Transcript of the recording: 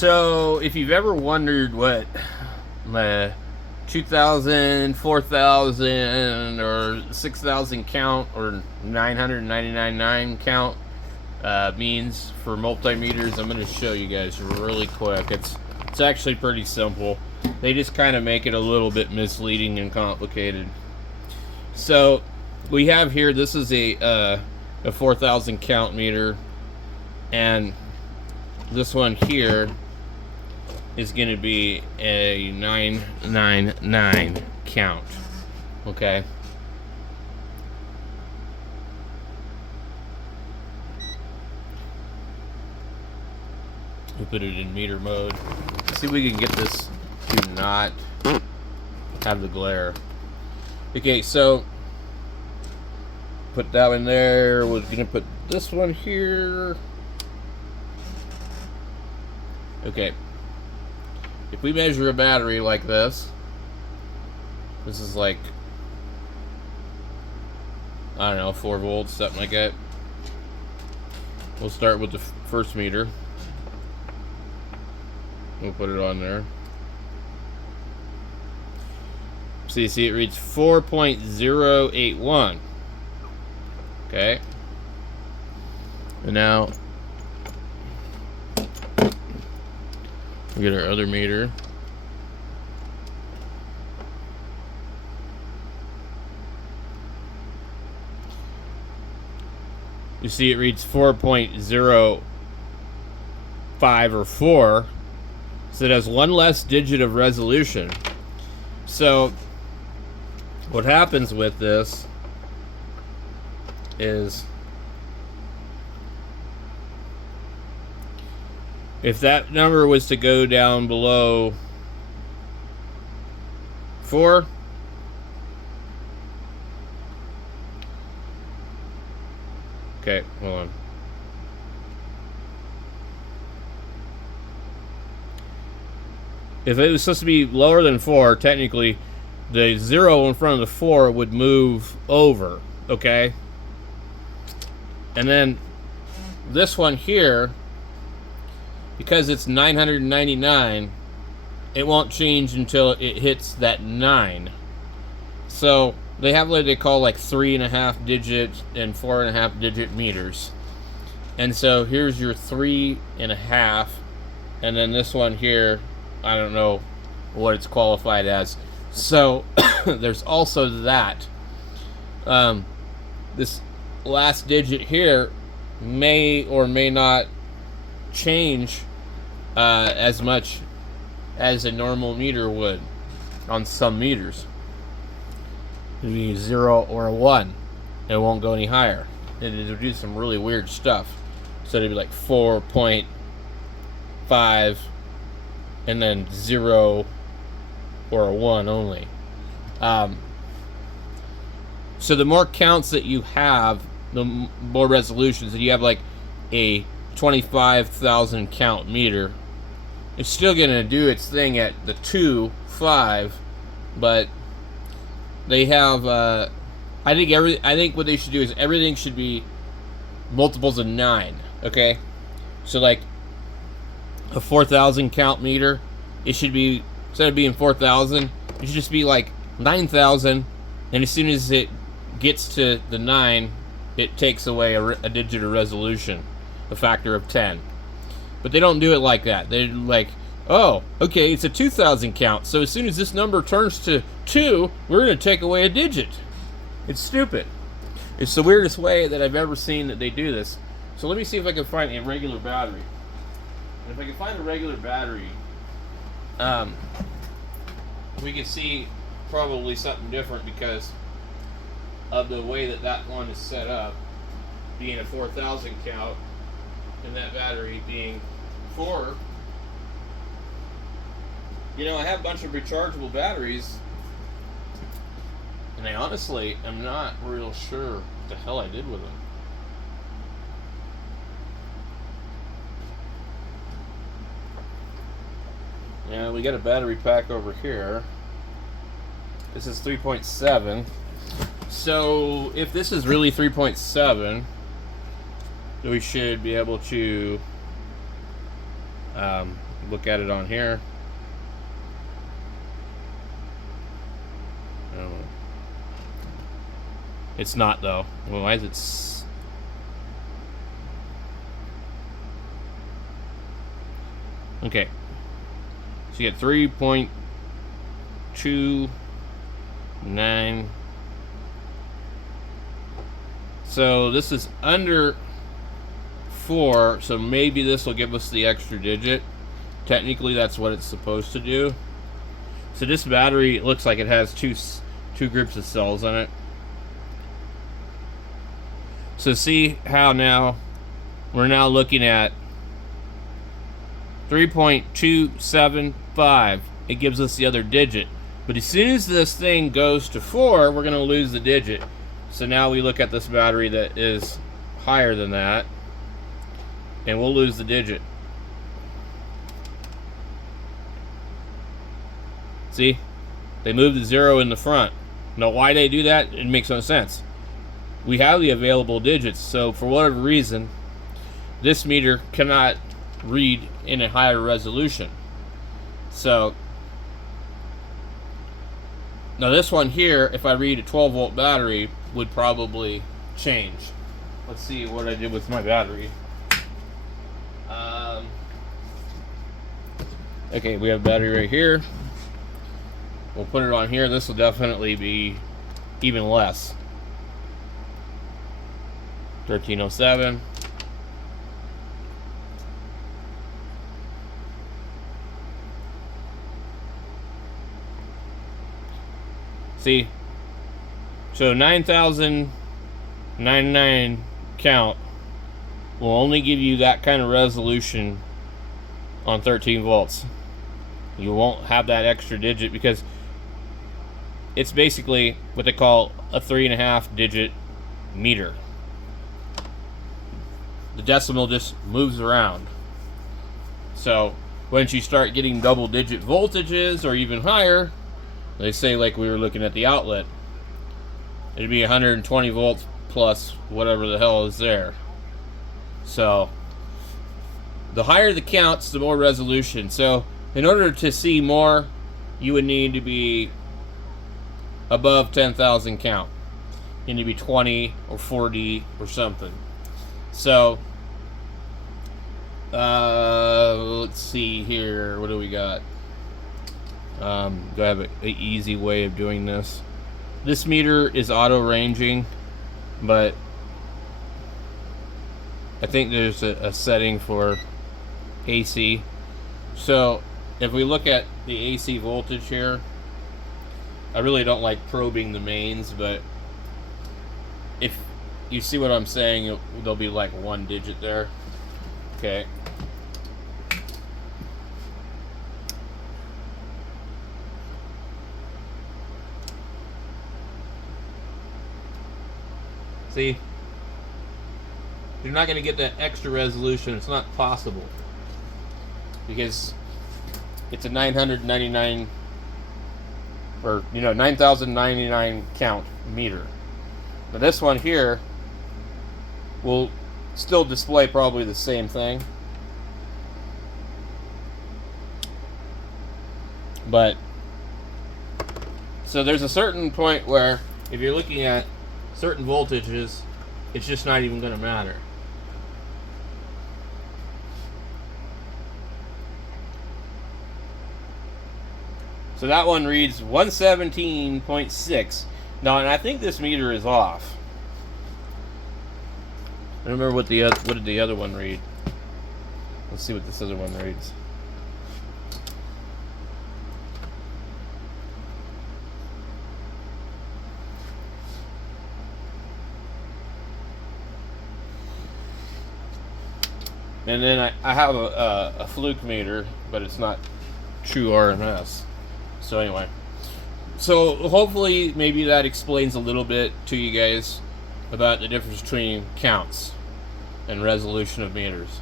So, if you've ever wondered what my 2,000, 4,000, or 6,000 count, or 999 count means for multimeters, I'm going to show you guys really quick. It's actually pretty simple. They just kind of make it a little bit misleading and complicated. So, we have here, this is a 4,000 count meter, and this one here is going to be a 999 count. Okay. We'll put it in meter mode. See if we can get this to not have the glare. Okay, so put that one there. We're going to put this one here. Okay, if we measure a battery like this is like, I don't know, 4 volts, something like that. We'll start with the first meter. We'll put it on there. So you see it reads 4.081. Okay. And now we get our other meter. You see it reads 4.05 or 4. So it has one less digit of resolution. So what happens with this is, if that number was to go down below 4, okay, hold on. If it was supposed to be lower than 4, technically the 0 in front of the 4 would move over, okay? And then this one here, because it's 999, it won't change until it hits that 9. So they have what they call like 3.5 digit and 4.5 digit meters. And so here's your 3.5, and then this one here, I don't know what it's qualified as. So there's also that. This last digit here may or may not change as much as a normal meter would on some meters. It'll be 0 or a 1. It won't go any higher. It'll do some really weird stuff. So it'll be like 4.5 and then 0 or a 1 only. So the more counts that you have, the more resolutions. If you have like a 25,000 count meter, it's still going to do its thing at the 2, 5, but they have, I think what they should do is everything should be multiples of 9, okay? So like a 4,000 count meter, it should be, instead of being 4,000, it should just be like 9,000, and as soon as it gets to the 9, it takes away a digit of resolution, a factor of 10. But they don't do it like that. They're like, oh, okay, it's a 2,000 count, so as soon as this number turns to 2, we're going to take away a digit. It's stupid. It's the weirdest way that I've ever seen that they do this. So let me see if I can find a regular battery. And if I can find a regular battery, we can see probably something different because of the way that that one is set up, being a 4,000 count, and that battery being 4. You know, I have a bunch of rechargeable batteries, and I honestly am not real sure what the hell I did with them. Yeah, we got a battery pack over here. This is 3.7. So if this is really 3.7, we should be able to Look at it on here. It's not though. Well, why is it? Okay. So you get 3.29. So this is under 4, so maybe this will give us the extra digit. Technically, that's what it's supposed to do. So this battery, it looks like it has two groups of cells in it. So see how now we're now looking at 3.275. It gives us the other digit. But as soon as this thing goes to 4, we're going to lose the digit. So now we look at this battery that is higher than that, and we'll lose the digit. See? They moved the 0 in the front. Now why they do that, it makes no sense. We have the available digits, so for whatever reason, this meter cannot read in a higher resolution. So now this one here, if I read a 12 volt battery, would probably change. Let's see what I did with my battery. Okay, we have a battery right here. We'll put it on here. This will definitely be even less. 1307. See, so 9,099 count will only give you that kind of resolution on 13 volts. You won't have that extra digit because it's basically what they call a 3.5 digit meter. The decimal just moves around. So once you start getting double digit voltages or even higher, they say, like we were looking at the outlet, it'd be 120 volts plus whatever the hell is there. So the higher the counts, the more resolution. So in order to see more, you would need to be above 10,000 count. You need to be 20 or 40 or something. So let's see here. What do we got? Do I have an easy way of doing this? This meter is auto ranging, but I think there's a setting for AC. So if we look at the AC voltage here, I really don't like probing the mains, but if you see what I'm saying, there'll be like one digit there. Okay. See, you're not going to get that extra resolution. It's not possible because it's a 999 or 9,099 count meter. But this one here will still display probably the same thing, but so there's a certain point where if you're looking at certain voltages, it's just not even going to matter. So that one reads 117.6. Now, and I think this meter is off. I don't remember what did the other one read. Let's see what this other one reads. And then I have a fluke meter, but it's not true RMS. So anyway, so hopefully maybe that explains a little bit to you guys about the difference between counts and resolution of meters.